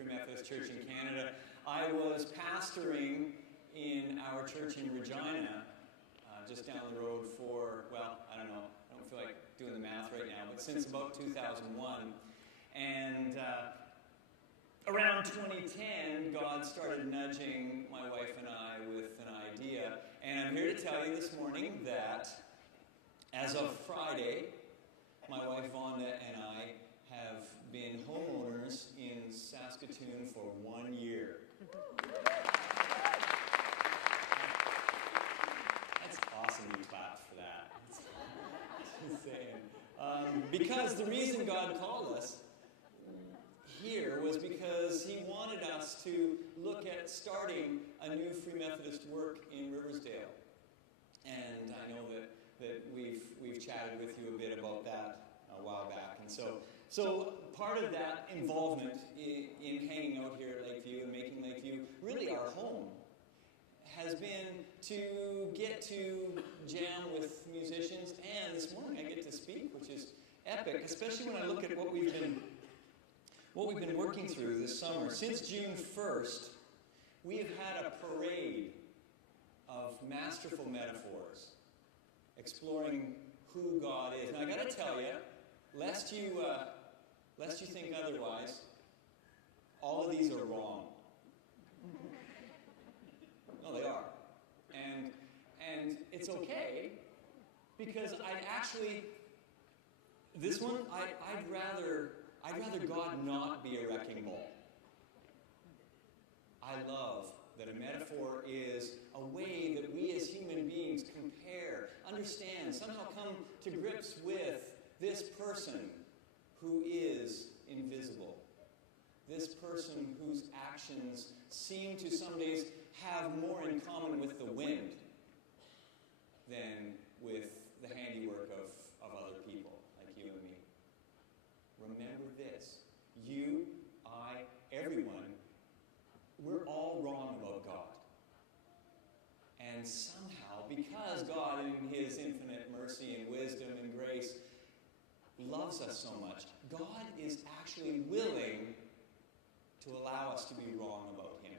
Free Methodist Church in Canada. I was pastoring in our church in Regina, just down the road for, well, I don't know, I don't feel like doing the math right now, but since about 2001. And around 2010, God started nudging my wife and I with an idea. And I'm here to tell you this morning that as of Friday, my wife Vonda and I have been homeowners in Saskatoon for 1 year. That's awesome you clapped for that. Just saying. Because the reason God called us here was because He wanted us to look at starting a new Free Methodist work in Riversdale. And I know that we've chatted with you a bit about that a while back. And so part of that involvement in hanging out here at Lakeview and making Lakeview really our home has been to get to jam with musicians. And this morning I get to speak, which is epic, especially when I look at what we've been working through this summer. Since June 1st, we have had a parade of masterful metaphors exploring who God is. Now, I got to tell you, lest you think otherwise, all of these are wrong. No, they are. And it's okay, because this one, I'd rather God not be a wrecking ball. I love that a metaphor is a way that we as human beings compare, understand, somehow come to grips with this person who is invisible. This person whose actions seem to some days have more in common with the wind than with the handiwork of other people like you and me. Remember this. You, I, everyone, we're all wrong about God. And somehow, because God in His infinite mercy and wisdom and grace loves us so much, God is actually willing to allow us to be wrong about Him.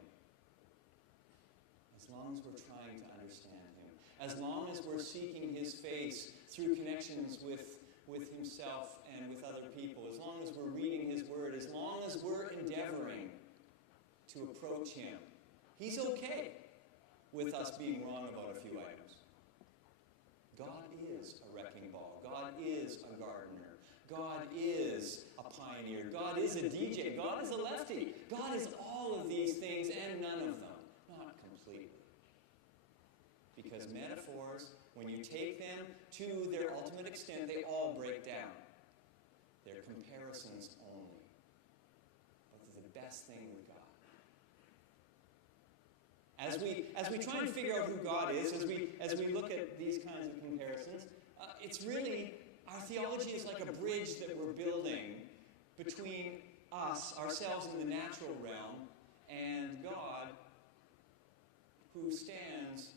As long as we're trying to understand Him. As long as we're seeking His face through connections with Himself and with other people. As long as we're reading His Word. As long as we're endeavoring to approach Him. He's okay with us being wrong about a few items. God is a wrecking ball. God is a gardener. God is a pioneer. God is a DJ. God is a lefty. God is all of these things and none of them. Not completely. Because metaphors, when you take them to their ultimate extent, they all break down. They're comparisons only. But they're the best thing we've got. As we try and figure out who God is, as we look at these kinds of comparisons, it's really, our theology is like a bridge that we're building between us, ourselves in the natural realm, and God, who stands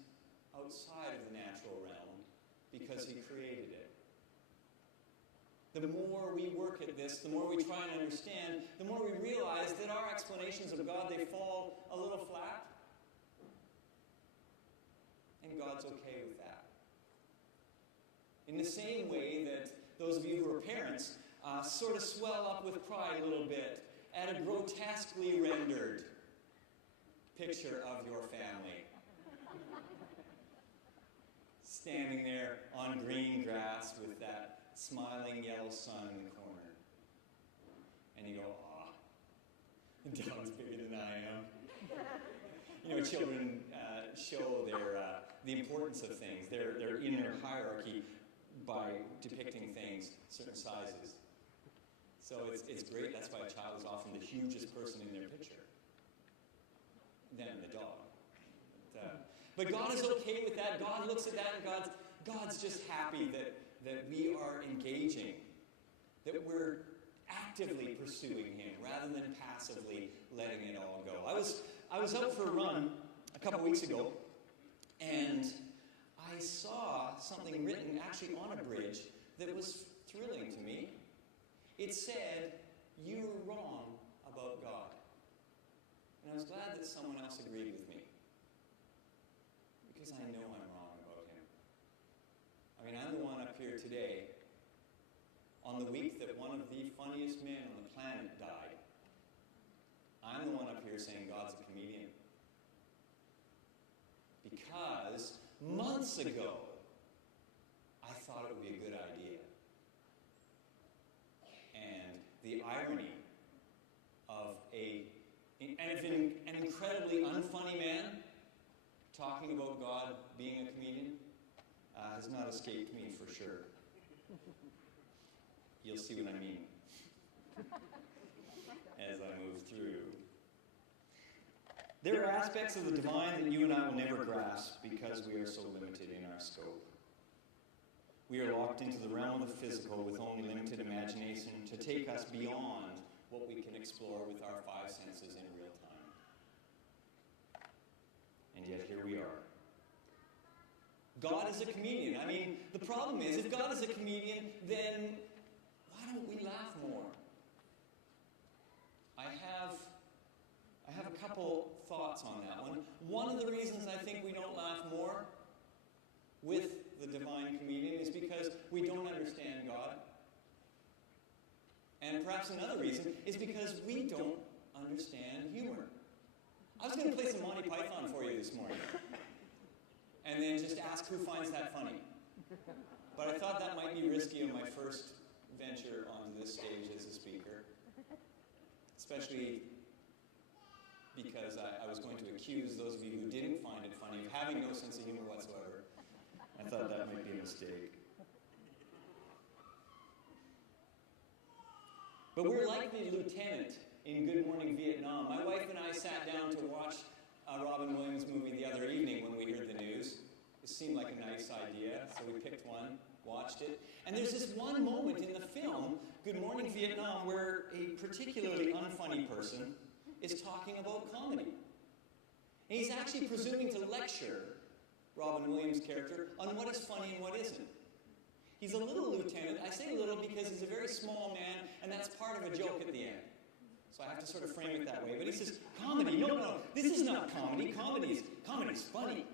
outside of the natural realm because He created it. The more we work at this, the more we try and understand, the more we realize that our explanations of God, they fall a little flat. And God's okay with that. In the same way that those of you who are parents sort of swell up with pride a little bit at a grotesquely rendered picture of your family. Standing there on green grass with that smiling yellow sun in the corner. And you go, ah, the dog's bigger than I am. You know, children show the importance of things, their inner hierarchy by depicting things certain sizes. So it's great. That's why a child is often the hugest person in their picture. Then the dog. But God is okay with that. God looks at that and God's just happy that we are engaging, that we're actively pursuing Him rather than passively letting it all go. I was out for a run a couple weeks ago, and I saw something written actually on a bridge that was thrilling to me. It said, "You were wrong about God." And I was glad that someone else agreed with me, because I know I'm wrong about him. I mean, I'm the one up here today on the week that one of the funniest men on the planet died. I'm the one up here saying God's a comedian. Because months ago, I thought it would be a good idea. And the irony of an incredibly unfunny man talking about God being a comedian has not escaped me for sure. You'll see what I mean as I move through. There are aspects of the divine that you and I will never grasp because we are so limited in our scope. We are locked into the realm of the physical with only limited imagination to take us beyond what we can explore with our five senses in real time. And yet here we are. God is a comedian. I mean, the problem is, if God is a comedian, then why don't we laugh more? I have a couple thoughts on that one. One of the reasons I think we don't laugh more with the divine comedian is because we don't understand God. And perhaps another reason is because we don't understand humor. I was going to play some Monty Python for you this morning, and then just ask who finds that funny. But I thought that might be risky on my first venture onto this stage as a speaker, especially because I was going to accuse those of you who didn't find it funny of having no sense of humor whatsoever. I thought that might be a mistake. But we're like the lieutenant in Good Morning Vietnam. My wife and I sat down to watch a Robin Williams movie the other evening when we heard the news. It seemed like a nice idea, so we picked one, watched it. And there's this one moment in the film, Good Morning Vietnam, where a particularly unfunny person is talking about comedy. And he's actually presuming to lecture Robin Williams' character on what is funny and what isn't. He's a little lieutenant. I say little because he's a very small man, and that's part of a joke at the end. So I have to sort of frame it that way. But he says, comedy, no, this is not comedy. Comedy's funny.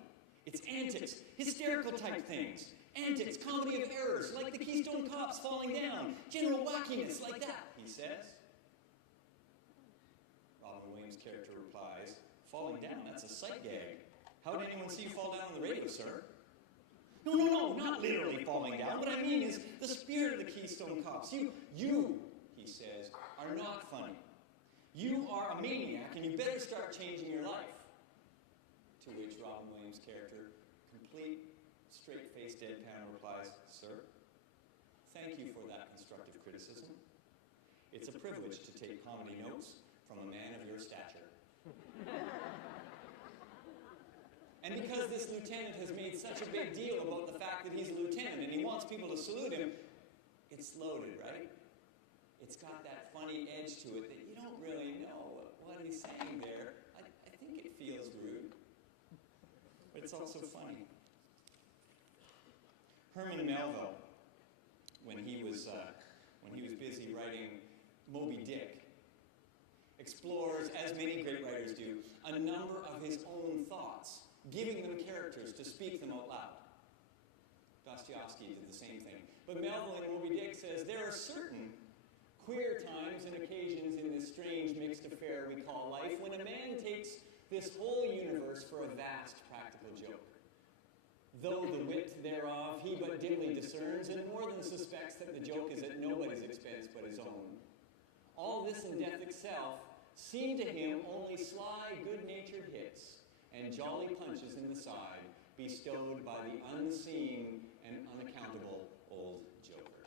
It's antics, hysterical type things. Antics, comedy of errors, like the Keystone Cops falling down. General wackiness, like that, he says. Robin Williams' character replies, falling down, that's a sight gag. How did anyone see you fall down on the radio, sir? No, not literally falling down. What I mean is the spirit of the Keystone Cops. You, he says, are not funny. You are a maniac, and you better start changing your life. To which Robin Williams' character, complete, straight-faced deadpan, replies, sir, thank you for that constructive criticism. It's a privilege to take comedy notes from a man of your stature. And because this lieutenant has made such a big deal about the fact that he's a lieutenant and he wants people to salute him, it's loaded, right? It's got that funny edge to it that you don't really know what he's saying there. I think it feels rude, but it's also funny. Herman Melville, when he was busy writing Moby Dick, explores, as many great writers do, a number of his own thoughts, giving them characters to speak them out loud. Dostoevsky did the same thing. But Melville in Moby Dick says, there are certain queer times and occasions in this strange mixed affair we call life when a man takes this whole universe for a vast practical joke. Though the wit thereof he but dimly discerns, and more than suspects that the joke is at nobody's expense but his own. All this and death itself seem to him only sly, good-natured hits, and jolly punches in the side bestowed by the unseen and unaccountable old joker.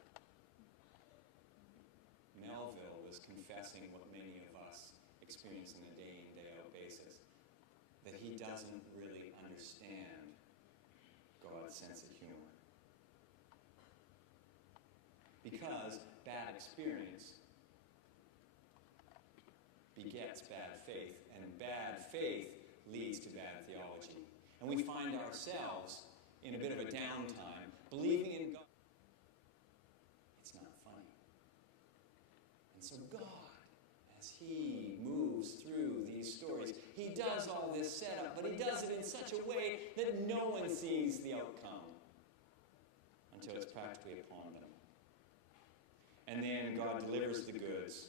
Melville was confessing what many of us experience on a day-in, day-out basis, that he doesn't really understand God's sense of humor. Because bad experience begets bad faith, and bad faith leads to bad theology. And we find ourselves in a bit of a downtime, believing in God. It's not funny. And so God, as he moves moves through these stories. He does all this setup, but he does it in such a way that no one sees the outcome until it's practically upon them. And then God delivers the goods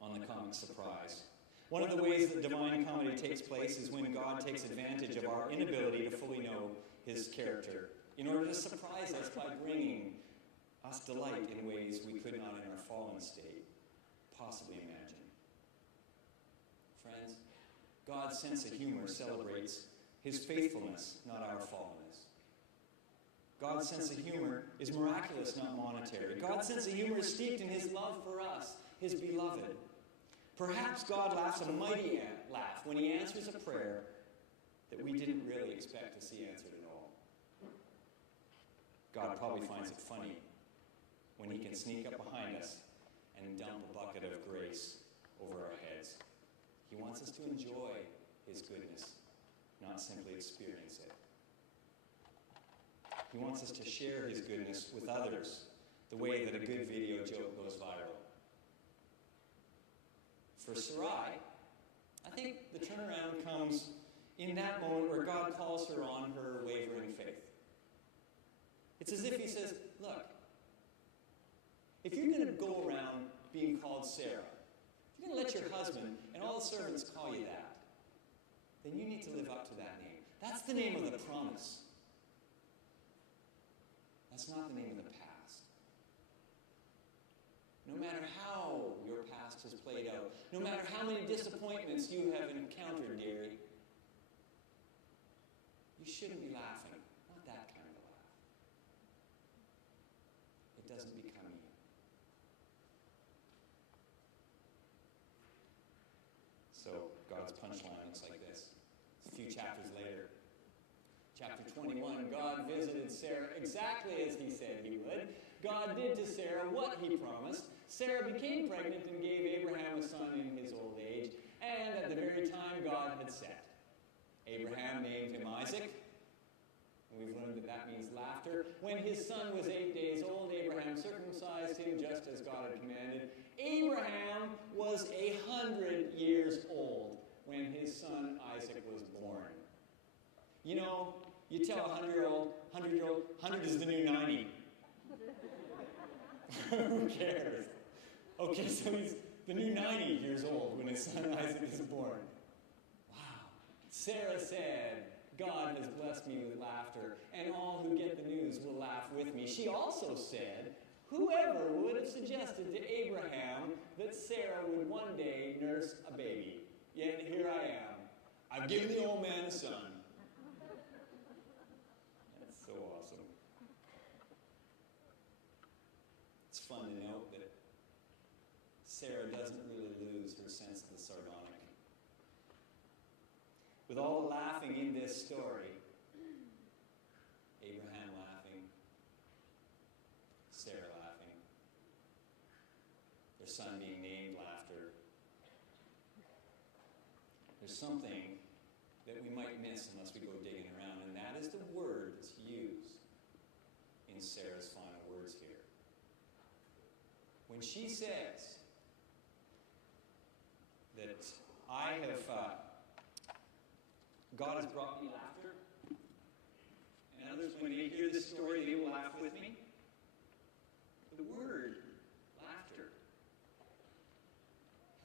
on the comic surprise. One of the ways that Divine Comedy takes place is when God takes advantage of our inability to fully know his character in order to surprise us by bringing us delight in ways we could not in our fallen state possibly imagine. Friends, God's sense of humor celebrates his faithfulness, not our fallenness. God's sense of humor is miraculous, not monetary. God's sense of humor is steeped in his love for us, his beloved. Perhaps God laughs a mighty laugh when he answers a prayer that we didn't really expect to see answered at all. God probably finds it funny when he can sneak up behind us and dump a bucket of grace over our heads. He wants us to enjoy his goodness, not simply experience it. He wants us to share his goodness with others, the way that a good video joke goes viral. For Sarai, I think the turnaround comes in that moment where God calls her on her wavering faith. It's as if he says, look, if you're going to go around being called Sarah, if you're going to let your husband and all the servants call you that, then you need to live up to that name. That's the name of the promise. That's not the name of the past. No matter how your past has played out, no matter how many disappointments you have encountered, dearie, you shouldn't be laughing. Not that kind of a laugh. It doesn't become you. So God's punchline looks like this. It's a few chapters later. Chapter 21, God visited Sarah exactly as he said he would. God did to Sarah what he promised. Sarah became pregnant and gave Abraham a son in his old age, and at the very time God had set. Abraham named him Isaac. We've learned that that means laughter. When his son was 8 days old, Abraham circumcised him just as God had commanded. Abraham was 100 years old when his son Isaac was born. You know, you tell a 100-year-old, 100 is the new 90. Who cares? Okay, so he's the new 90 years old when his son Isaac is born. Wow. Sarah said, God has blessed me with laughter, and all who get the news will laugh with me. She also said, whoever would have suggested to Abraham that Sarah would one day nurse a baby? Yet here I am. I've given the old man a son. That's so awesome. It's fun to note that Sarah doesn't really lose her sense of the sardonic. With all the laughing in this story, Abraham laughing, Sarah laughing, their son being named laughter, there's something that we might miss unless we go digging around, and that is the word that's used in Sarah's final words here. When she says that I have, God has brought me laughter, and others, when they hear this story, they will laugh with me. The word laughter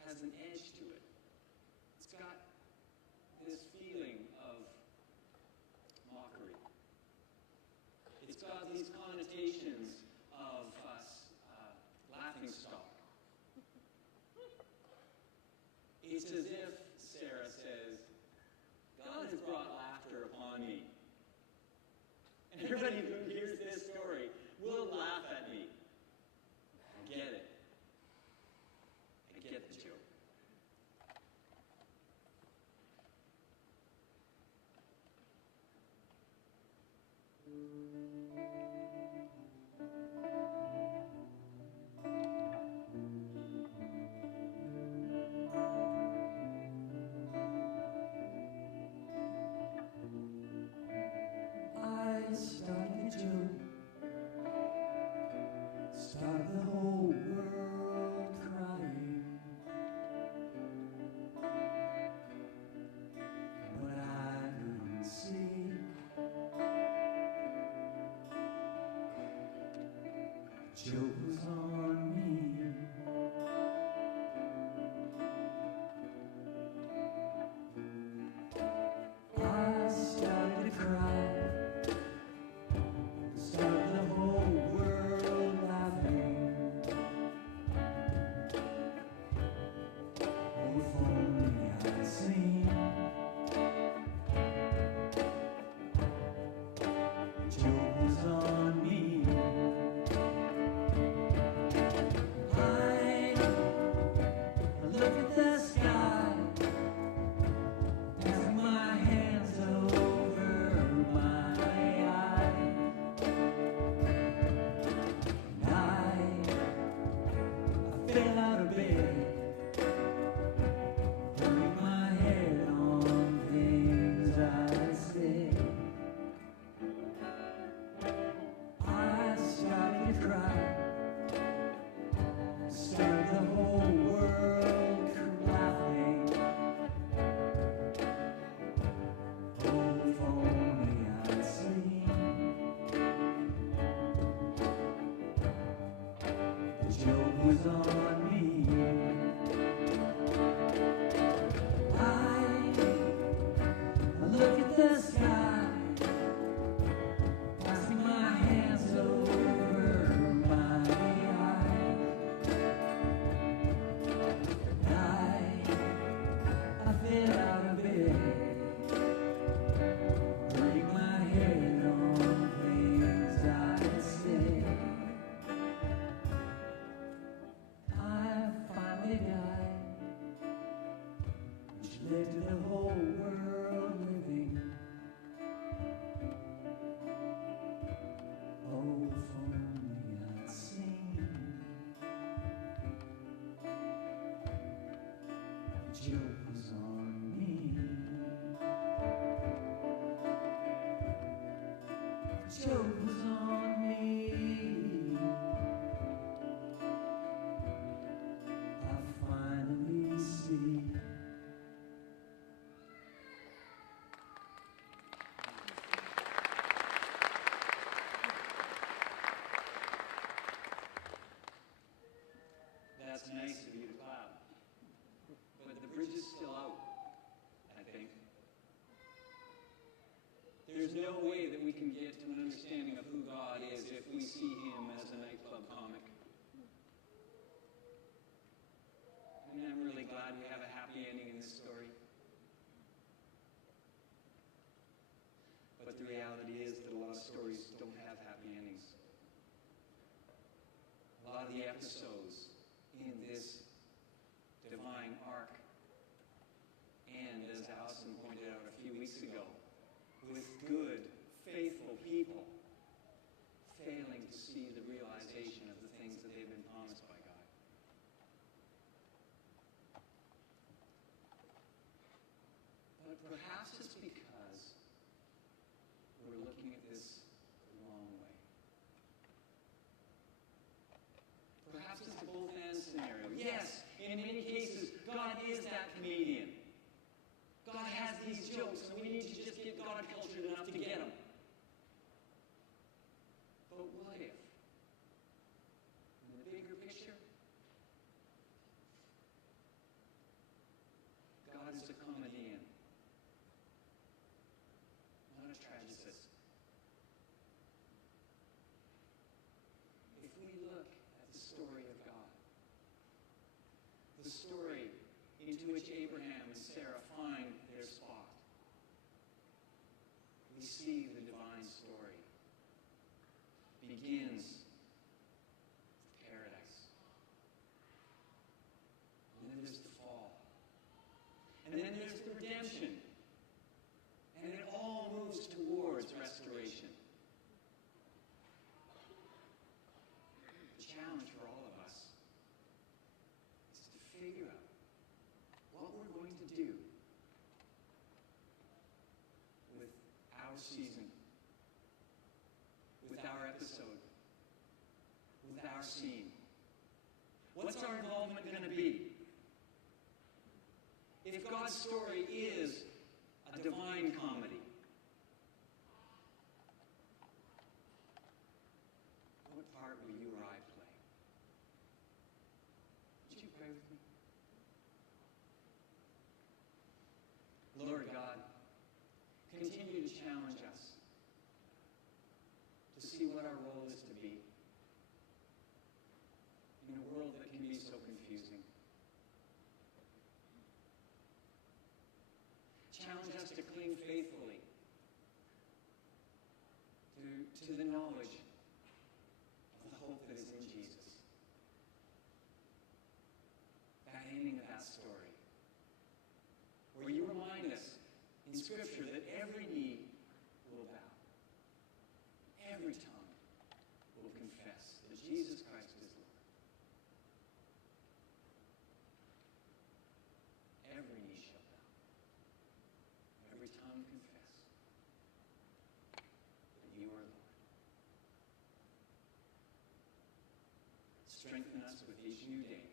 has an edge to it. It's got this feeling of mockery. It's got these connotations of laughing stock. It's as if Sarah says, God has brought laughter upon me. And everybody who hears this story will laugh at me. I get it. I get the joke. joke was on me. I started to cry. Started the whole world laughing. Oh, if only I'd seen. The joke was on me. I look at the sky, passing my hands over my eyes, and I fell out of bed, putting my head on things I said. I started to cry. Started the whole world laughing. Oh, if only I'd seen. The joke was on me. I look at the sky, passing my hands over my eyes. I fell out of bed, putting my head on things I said. I finally died, which led to the whole world living. Oh, if only I'd seen. The joke was on me. The joke was on me. I finally see. That's nice of you to clap. But the bridge is still out, I think. There's no way that we can get to an understanding of who God is if we see him as a nightclub comic. And I'm really glad we have a happy ending in this story. But the reality is that a lot of stories don't have happy endings. A lot of the episodes in this divine arc, and as Allison pointed out a few weeks ago, with good, faithful people failing to see the realization of the things that they've been promised by God. But perhaps it's because we're looking at this the wrong way. Perhaps it's a both-and scenario. Yes, in many cases, God is that comedian. God has these jokes, and we need to just get God cultured enough to get them. But what if, in the bigger picture, God is a comedian, not a tragicist? If we look at the story of God, the story into which Abraham and Sarah find their spot, we see the divine story begins with paradise. And then there's the fall. And then there's the redemption. And it all moves towards restoration. The challenge for all of us is to figure out what we're going to do with our season, with our episode, with our scene. What's our involvement going to be? If God's story is a divine comedy, what part will you or I play? challenge us to see what our role is to be in a world that can be so confusing. Challenge us to cling faithfully to the knowledge of the hope that is in Jesus. That ending of that story, where you remind us in Scripture that every knee will bow, every tongue will confess that Jesus Christ is Lord. Every knee shall bow, every tongue confess that you are Lord. Strengthen us with each new day